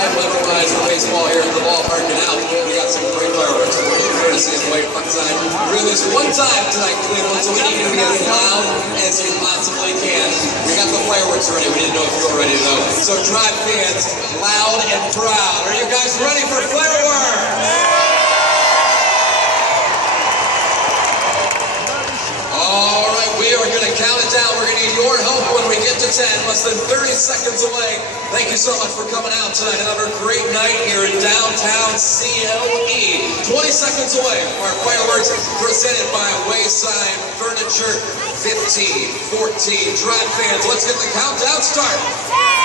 tonight, weather-wise, for baseball here at the ballpark and out. We got some great fireworks. We're here to see it way outside. We're doing this one time tonight, Cleveland, so we need you to be as loud as you possibly can. We got the fireworks ready. We didn't know if you were ready to know. So Tribe fans, loud and proud. Are you guys ready for fireworks? We are going to count it down. We're going to need your help when we get to 10, less than 30 seconds away. Thank you so much for coming out tonight. Another great night here in downtown CLE. 20 seconds away from our fireworks presented by Wayside Furniture. 15, 14, Tribe fans, let's get the countdown started.